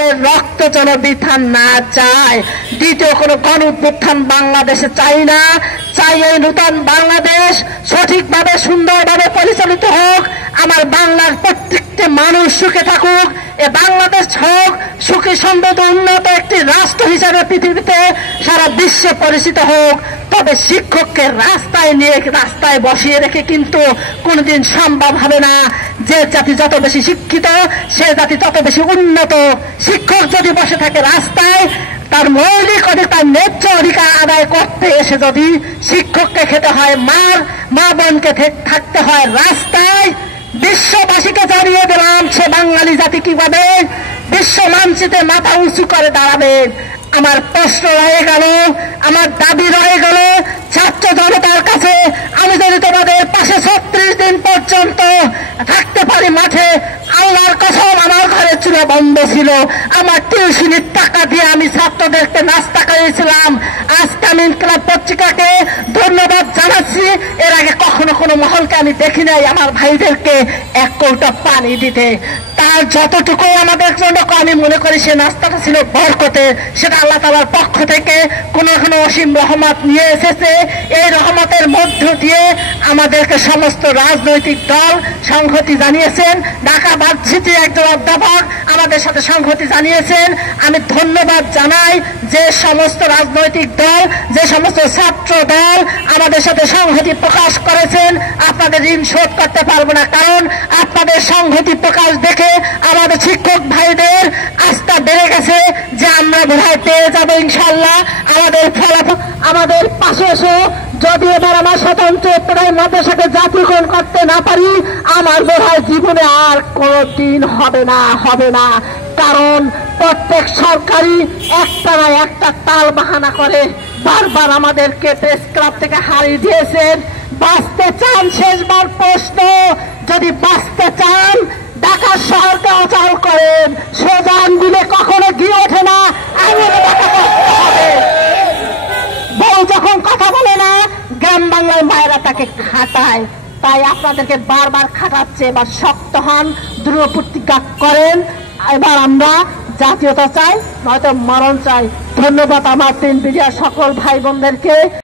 রক্ত যেন বৃথা না যায়। দ্বিতীয় কোনো গণ উত্থান বাংলাদেশে চাই না। চাই এই নতুন বাংলাদেশ সঠিকভাবে সুন্দরভাবে পরিচালিত হোক। আমার বাংলার প্রত্যেকটি মানুষ সুখে থাকুক। এ বাংলাদেশ হোক সুখী সমৃদ্ধ উন্নত একটি রাষ্ট্র হিসেবে পৃথিবীতে সারা বিশ্বে পরিচিত হোক। তবে শিক্ষককে রাস্তায় বসিয়ে রেখে কিন্তু কোনোদিন সম্ভব হবে না। যে জাতি যত বেশি শিক্ষিত সে জাতি তত বেশি উন্নত। শিক্ষক যদি বসে থাকে রাস্তায়, তার মৌলিক অধিকার ন্যায্য অধিকার আদায় করতে এসে যদি শিক্ষককে খেতে হয় মার, মা বোনকে থাকতে হয় রাস্তায়, বিশ্ববাসীকে জানিয়ে দিলাম সে বাঙালি জাতি কিভাবে বিশ্ব মানচিত্রে মাথা উঁচু করে দাঁড়াবে। আমার প্রশ্ন রয়ে গেল, আমার দাবি রয়ে গেল ছাত্র জনতার কাছে, আমি যদি তোমাদের পাশে 36 দিন পর্যন্ত থাকতে পারি মাঠে, আল্লাহর কসম আমার ঘরে চুলা বন্ধ ছিল, আমার টিউশনির টাকা দিয়ে আমি ছাত্রদেরকে নাস্তা খাইয়েছিলাম। আজকে আমি ইনকিলাব পত্রিকাকে ধন্যবাদ জানাচ্ছি। এর আগে কখনো কোনো মহলকে আমি দেখি নাই আমার ভাইদেরকে 1 কৌটা পানি দিতে। তার যতটুকু আমাদের জন্য আমি মনে করি সে নাস্তাটা ছিল বরকতে, সেটা আল্লাহ তাআলার পক্ষ থেকে কোনো অসীম রহমত নিয়ে এসেছে। এই রহমতের মধ্য দিয়ে আমাদেরকে সমস্ত রাজনৈতিক দল সংহতি জানিয়েছেন। ঢাকা ভার্সিটির একজন অধ্যাপক আমাদের সাথে সংহতি জানিয়েছেন। আমি ধন্যবাদ জানাই যে সমস্ত রাজনৈতিক দল, যে সমস্ত ছাত্র দল আমাদের সাথে সংহতি প্রকাশ করেছেন। আপনাদের ঋণ শোধ করতে পারবো না, কারণ আপনাদের সংহতি প্রকাশ দেখে আমাদের শিক্ষক ভাইদের আস্থা বেড়ে গেছে যে আমরা বোধহয় পেয়ে যাবো ইনশাল্লাহ আমাদের ফলাফল। আমাদের পাশে এসে যদি এবার আমার স্বতন্ত্র মাদ্রাসাকে জাতীয়করণ করতে না পারি, আমার বোধহয় জীবনে আর কোনদিন হবে না। কারণ প্রত্যেক সরকারি একটা না একটা তাল বাহানা করে বারবার আমাদেরকে প্রেস ক্লাব থেকে হারিয়ে দিয়েছেন। বাঁচতে চান, শেষবার প্রশ্ন, যদি বাঁচতে চান ঢাকা শহরকে অচল করেন। সোজা আঙ্গুলে কখনো গিয়ে ওঠে না, আঙুলে টাকা করতে হবে। বউ যখন কথা বলে না, গ্রাম বাংলার মায়েরা তাকে খাটায়। তাই আপনাদেরকে বারবার খাটাচ্ছে। এবার শক্ত হন, দৃঢ় প্রতিজ্ঞা করেন। এবার আমরা জাতীয়তা চাই, নয়তো মরণ চাই। ধন্যবাদ আমার প্রিন্ট মিডিয়ার সকল ভাই বোনদেরকে।